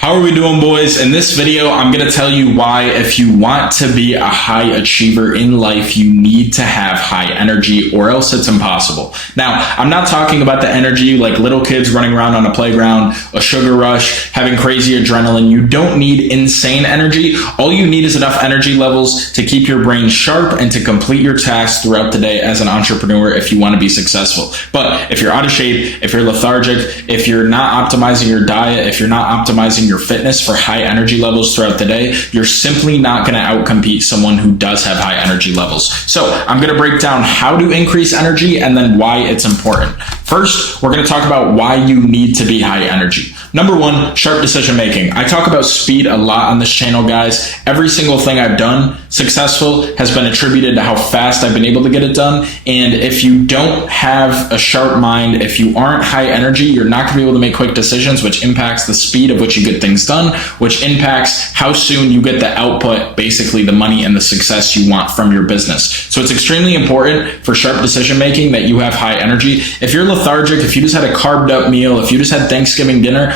How are we doing, boys? In this video, I'm going to tell you why if you want to be a high achiever in life, you need to have high energy or else it's impossible. Now, I'm not talking about the energy like little kids running around on a playground, a sugar rush, having crazy adrenaline. You don't need insane energy. All you need is enough energy levels to keep your brain sharp and to complete your tasks throughout the day as an entrepreneur if you want to be successful. But if you're out of shape, if you're lethargic, if you're not optimizing your diet, if you're not optimizing your fitness for high energy levels throughout the day, you're simply not going to outcompete someone who does have high energy levels. So I'm going to break down how to increase energy and then why it's important. First, we're going to talk about why you need to be high energy. Number one, sharp decision making. I talk about speed a lot on this channel, guys. Every single thing I've done successful has been attributed to how fast I've been able to get it done. And if you don't have a sharp mind, if you aren't high energy, you're not going to be able to make quick decisions, which impacts the speed of which you get things done, which impacts how soon you get the output, basically the money and the success you want from your business. So it's extremely important for sharp decision making that you have high energy. If you're lethargic, if you just had a carved up meal, if you just had Thanksgiving dinner,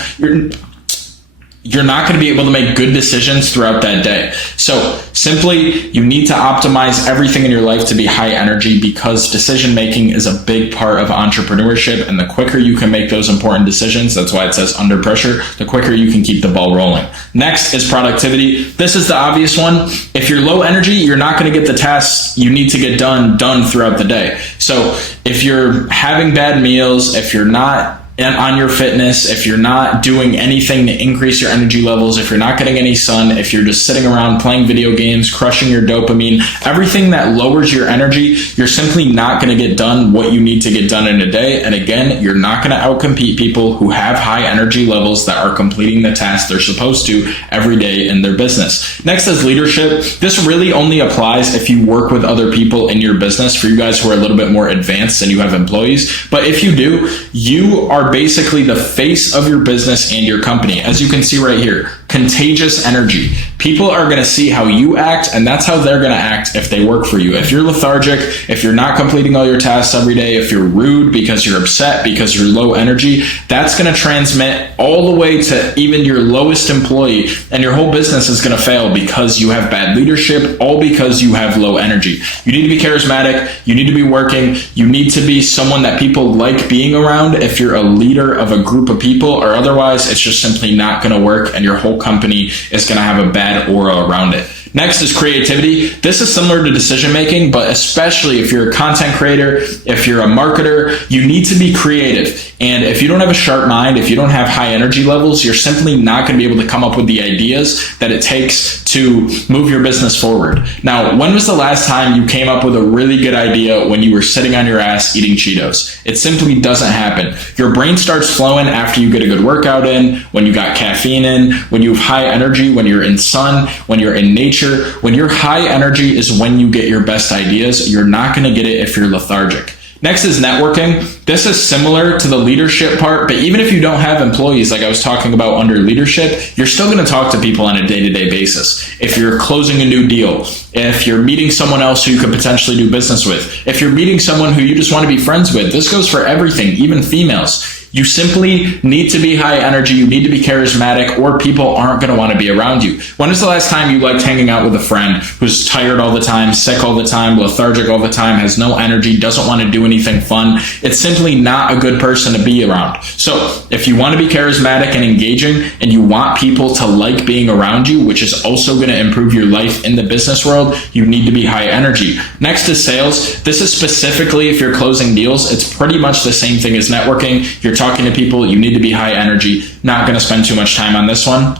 you're not going to be able to make good decisions throughout that day. So simply, you need to optimize everything in your life to be high energy because decision making is a big part of entrepreneurship. And the quicker you can make those important decisions, that's why it says under pressure, the quicker you can keep the ball rolling. Next is productivity. This is the obvious one. If you're low energy, you're not going to get the tasks you need to get done throughout the day. So if you're having bad meals, if you're not on your fitness, if you're not doing anything to increase your energy levels, if you're not getting any sun, if you're just sitting around playing video games, crushing your dopamine, everything that lowers your energy, you're simply not going to get done what you need to get done in a day. And again, you're not going to outcompete people who have high energy levels that are completing the tasks they're supposed to every day in their business. Next is leadership. This really only applies if you work with other people in your business. For you guys who are a little bit more advanced and you have employees, but if you do, you are basically the face of your business and your company. As you can see right here, contagious energy. People are going to see how you act, and that's how they're going to act if they work for you. If you're lethargic, if you're not completing all your tasks every day, if you're rude because you're upset, because you're low energy, that's going to transmit all the way to even your lowest employee, and your whole business is going to fail because you have bad leadership, all because you have low energy. You need to be charismatic. You need to be working. You need to be someone that people like being around if you're a leader of a group of people, or otherwise it's just simply not going to work and your whole company is going to have a bad aura around it. Next is creativity. This is similar to decision making, but especially if you're a content creator, if you're a marketer, you need to be creative. And if you don't have a sharp mind, if you don't have high energy levels, you're simply not going to be able to come up with the ideas that it takes to move your business forward. Now, when was the last time you came up with a really good idea when you were sitting on your ass eating Cheetos? It simply doesn't happen. Your brain starts flowing after you get a good workout in, when you got caffeine in, when you have high energy, when you're in sun, when you're in nature. When you're high energy is when you get your best ideas. You're not going to get it if you're lethargic. Next is networking. This is similar to the leadership part, but even if you don't have employees, like I was talking about under leadership, you're still going to talk to people on a day-to-day basis. If you're closing a new deal, if you're meeting someone else who you could potentially do business with, if you're meeting someone who you just want to be friends with, this goes for everything, even females. You simply need to be high energy, you need to be charismatic, or people aren't going to want to be around you. When is the last time you liked hanging out with a friend who's tired all the time, sick all the time, lethargic all the time, has no energy, doesn't want to do anything fun? It's simply not a good person to be around. So if you want to be charismatic and engaging, and you want people to like being around you, which is also going to improve your life in the business world, you need to be high energy. Next is sales. This is specifically if you're closing deals. It's pretty much the same thing as networking. You're talking to people, you need to be high energy. Not going to spend too much time on this one.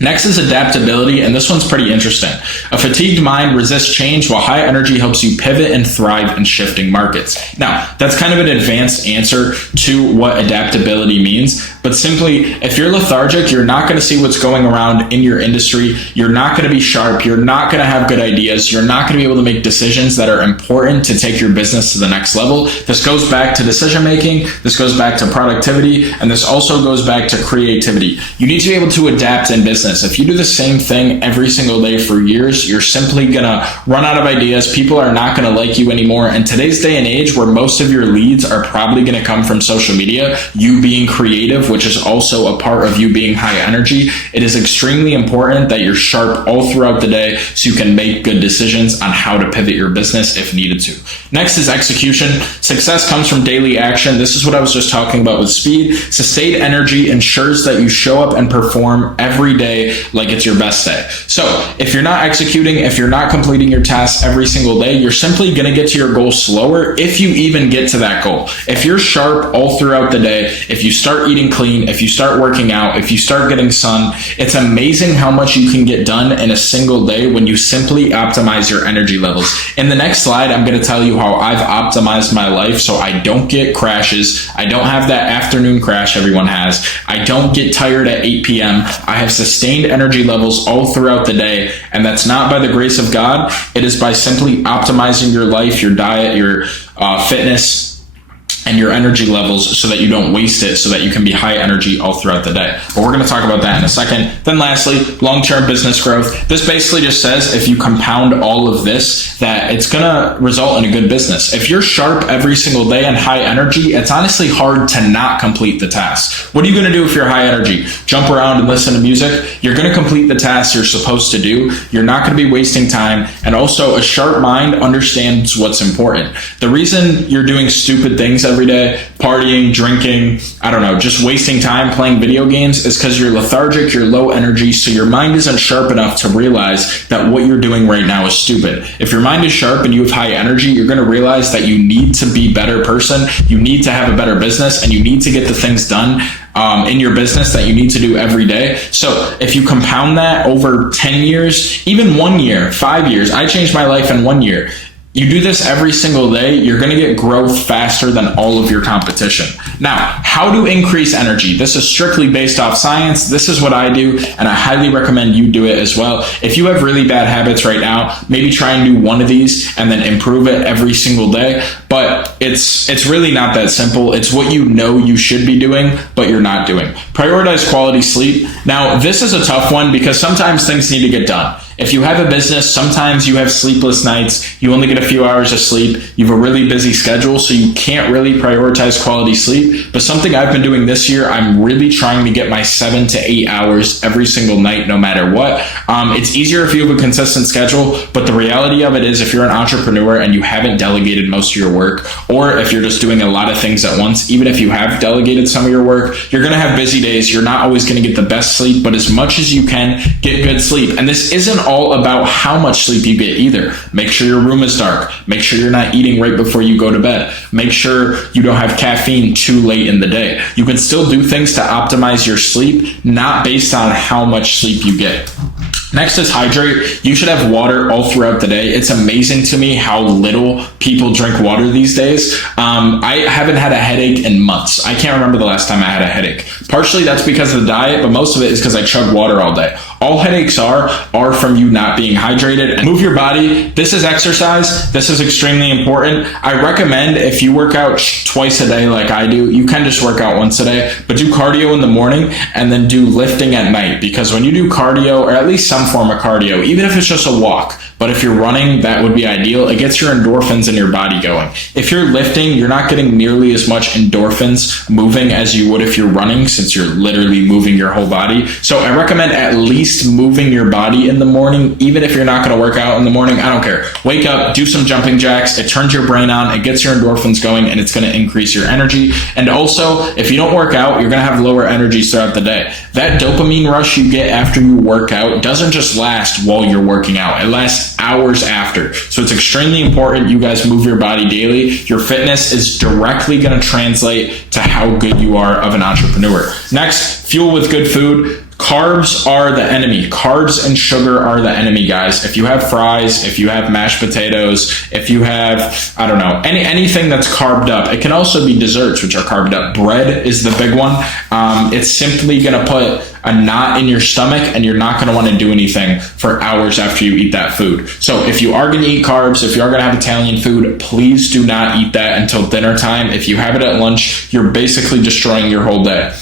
Next is adaptability, and this one's pretty interesting. A fatigued mind resists change, while high energy helps you pivot and thrive in shifting markets. Now, that's kind of an advanced answer to what adaptability means, but simply, if you're lethargic, you're not going to see what's going around in your industry. You're not going to be sharp. You're not going to have good ideas. You're not going to be able to make decisions that are important to take your business to the next level. This goes back to decision making. This goes back to productivity, and this also goes back to creativity. You need to be able to adapt in business. If you do the same thing every single day for years, you're simply gonna run out of ideas. People are not gonna like you anymore. In today's day and age, where most of your leads are probably gonna come from social media, you being creative, which is also a part of you being high energy, it is extremely important that you're sharp all throughout the day so you can make good decisions on how to pivot your business if needed to. Next is execution. Success comes from daily action. This is what I was just talking about with speed. Sustained energy ensures that you show up and perform every day like it's your best day. So if you're not executing, if you're not completing your tasks every single day, you're simply going to get to your goal slower if you even get to that goal. If you're sharp all throughout the day, if you start eating clean, if you start working out, if you start getting sun, it's amazing how much you can get done in a single day when you simply optimize your energy levels. In the next slide, I'm going to tell you how I've optimized my life so I don't get crashes. I don't have that afternoon crash everyone has. I don't get tired at 8 p.m. I have sustained energy levels all throughout the day, and that's not by the grace of God. It is by simply optimizing your life, your diet, your fitness, and your energy levels so that you don't waste it, so that you can be high energy all throughout the day. But we're going to talk about that in a second. Then lastly, long-term business growth. This basically just says if you compound all of this, that it's going to result in a good business. If you're sharp every single day and high energy, it's honestly hard to not complete the task. What are you going to do if you're high energy? Jump around and listen to music? You're going to complete the tasks you're supposed to do. You're not going to be wasting time. And also, a sharp mind understands what's important. The reason you're doing stupid things every day, partying, drinking, I don't know, just wasting time playing video games, is because you're lethargic, you're low energy, so your mind isn't sharp enough to realize that what you're doing right now is stupid. If your mind is sharp and you have high energy, you're going to realize that you need to be a better person, you need to have a better business, and you need to get the things done in your business that you need to do every day. So if you compound that over 10 years, even 1 year, 5 years, I changed my life in 1 year. You do this every single day, you're going to get growth faster than all of your competition. Now, how to increase energy? This is strictly based off science. This is what I do, and I highly recommend you do it as well. If you have really bad habits right now, maybe try and do one of these and then improve it every single day. But it's really not that simple. It's what you know you should be doing, but you're not doing. Prioritize quality sleep. Now, this is a tough one because sometimes things need to get done. If you have a business, sometimes you have sleepless nights, you only get a few hours of sleep, you have a really busy schedule, so you can't really prioritize quality sleep. But something I've been doing this year, I'm really trying to get my 7 to 8 hours every single night, no matter what. It's easier if you have a consistent schedule, but the reality of it is if you're an entrepreneur and you haven't delegated most of your work, or if you're just doing a lot of things at once, even if you have delegated some of your work, you're going to have busy days. You're not always going to get the best sleep, but as much as you can, get good sleep. And this isn't all about how much sleep you get either. Make sure your room is dark. Make sure you're not eating right before you go to bed. Make sure you don't have caffeine too late in the day. You can still do things to optimize your sleep, not based on how much sleep you get. Next is hydrate. You should have water all throughout the day. It's amazing to me how little people drink water these days. I haven't had a headache in months. I can't remember the last time I had a headache. Partially that's because of the diet, but most of it is because I chug water all day. All headaches are from you not being hydrated. Move your body. This is exercise. This is extremely important. I recommend if you work out twice a day like I do, you can just work out once a day, but do cardio in the morning and then do lifting at night, because when you do cardio, or at least some form of cardio, even if it's just a walk, but if you're running, that would be ideal. It gets your endorphins in your body going. If you're lifting, you're not getting nearly as much endorphins moving as you would if you're running, since you're literally moving your whole body. So I recommend at least moving your body in the morning, even if you're not going to work out in the morning. I don't care. Wake up, do some jumping jacks. It turns your brain on, it gets your endorphins going, and it's going to increase your energy. And also, if you don't work out, you're going to have lower energy throughout the day. That dopamine rush you get after you work out doesn't just last while you're working out. It lasts hours after. So it's extremely important you guys move your body daily. Your fitness is directly going to translate to how good you are of an entrepreneur. Next, fuel with good food. Carbs are the enemy. Carbs and sugar are the enemy, guys. If you have fries, if you have mashed potatoes, if you have, I don't know, anything that's carbed up. It can also be desserts, which are carbed up. Bread is the big one. It's simply going to put a knot in your stomach, and you're not going to want to do anything for hours after you eat that food. So if you are going to eat carbs, if you are going to have Italian food, please do not eat that until dinner time. If you have it at lunch, you're basically destroying your whole day.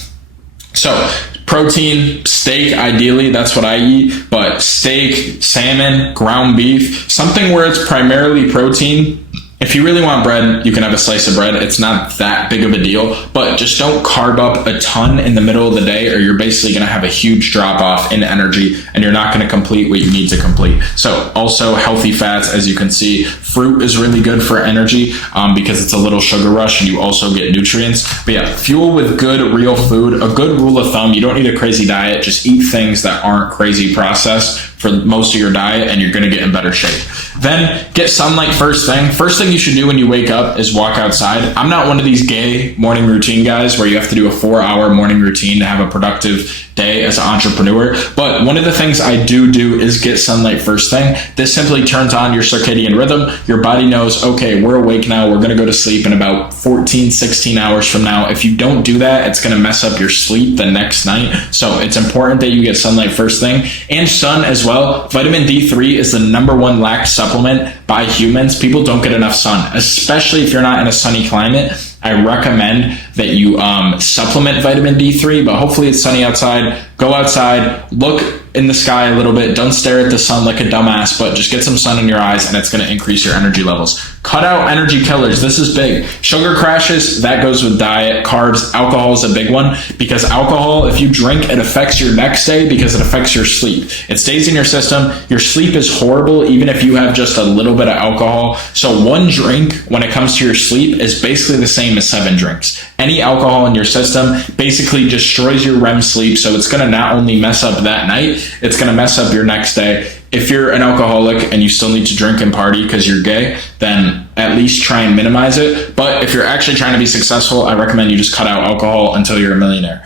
So protein, steak, ideally, that's what I eat, but steak, salmon, ground beef, something where it's primarily protein If you really want bread, you can have a slice of bread. It's not that big of a deal, but just don't carb up a ton in the middle of the day, or you're basically going to have a huge drop off in energy and you're not going to complete what you need to complete. So also healthy fats, as you can see, fruit is really good for energy because it's a little sugar rush and you also get nutrients. But yeah, fuel with good real food. A good rule of thumb, you don't need a crazy diet. Just eat things that aren't crazy processed for most of your diet and you're going to get in better shape. Then get sunlight first thing. First thing you should do when you wake up is walk outside. I'm not one of these gay morning routine guys where you have to do a 4-hour morning routine to have a productive day as an entrepreneur. But one of the things I do is get sunlight first thing. This simply turns on your circadian rhythm. Your body knows, okay, we're awake now. We're going to go to sleep in about 14, 16 hours from now. If you don't do that, it's going to mess up your sleep the next night. So it's important that you get sunlight first thing, and sun as well. Vitamin D3 is the #1 lacked supplement by humans. People don't get enough sun, especially if you're not in a sunny climate. I recommend that you supplement vitamin D3, but hopefully it's sunny outside. Go outside, look in the sky a little bit. Don't stare at the sun like a dumbass, but just get some sun in your eyes and it's going to increase your energy levels. Cut out energy killers. This is big. Sugar crashes, that goes with diet. Carbs, alcohol is a big one because alcohol, if you drink, it affects your next day because it affects your sleep. It stays in your system. Your sleep is horrible even if you have just a little bit of alcohol. So one drink when it comes to your sleep is basically the same as 7 drinks. Any alcohol in your system basically destroys your REM sleep, so it's going to not only mess up that night, it's going to mess up your next day. If you're an alcoholic and you still need to drink and party because you're gay, then at least try and minimize it. But if you're actually trying to be successful, I recommend you just cut out alcohol until you're a millionaire.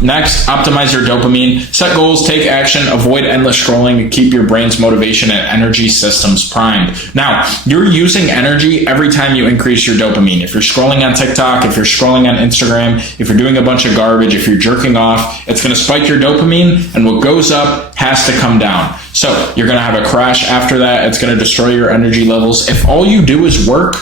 Next, optimize your dopamine. Set goals, take action, avoid endless scrolling, and keep your brain's motivation and energy systems primed. Now, you're using energy every time you increase your dopamine. If you're scrolling on TikTok, if you're scrolling on Instagram, if you're doing a bunch of garbage, if you're jerking off, it's going to spike your dopamine, and what goes up has to come down. So you're going to have a crash after that. It's going to destroy your energy levels. If all you do is work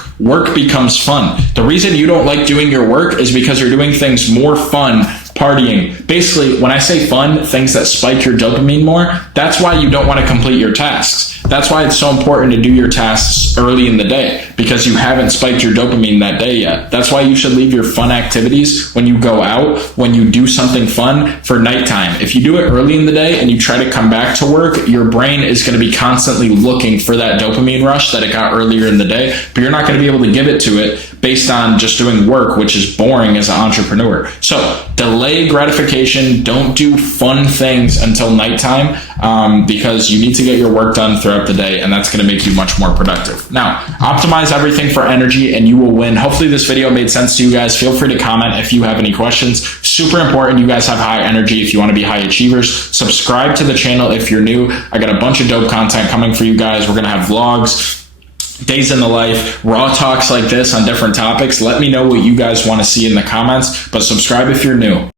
becomes fun. The reason you don't like doing your work is because you're doing things more fun, partying. Basically, when I say fun, things that spike your dopamine more, that's why you don't want to complete your tasks. That's why it's so important to do your tasks early in the day, because you haven't spiked your dopamine that day yet. That's why you should leave your fun activities when you go out, when you do something fun, for nighttime. If you do it early in the day and you try to come back to work, your brain is going to be constantly looking for that dopamine rush that it got earlier in the day, but you're not going to be able to give it to it based on just doing work, which is boring as an entrepreneur. So delay gratification. Don't do fun things until nighttime because you need to get your work done throughout the day, and that's going to make you much more productive. Now, optimize everything for energy and you will win. Hopefully this video made sense to you guys. Feel free to comment if you have any questions. Super important you guys have high energy if you want to be high achievers. Subscribe to the channel if you're new. I got a bunch of dope content coming for you guys. We're going to have vlogs, days in the life, raw talks like this on different topics. Let me know what you guys want to see in the comments, but subscribe if you're new.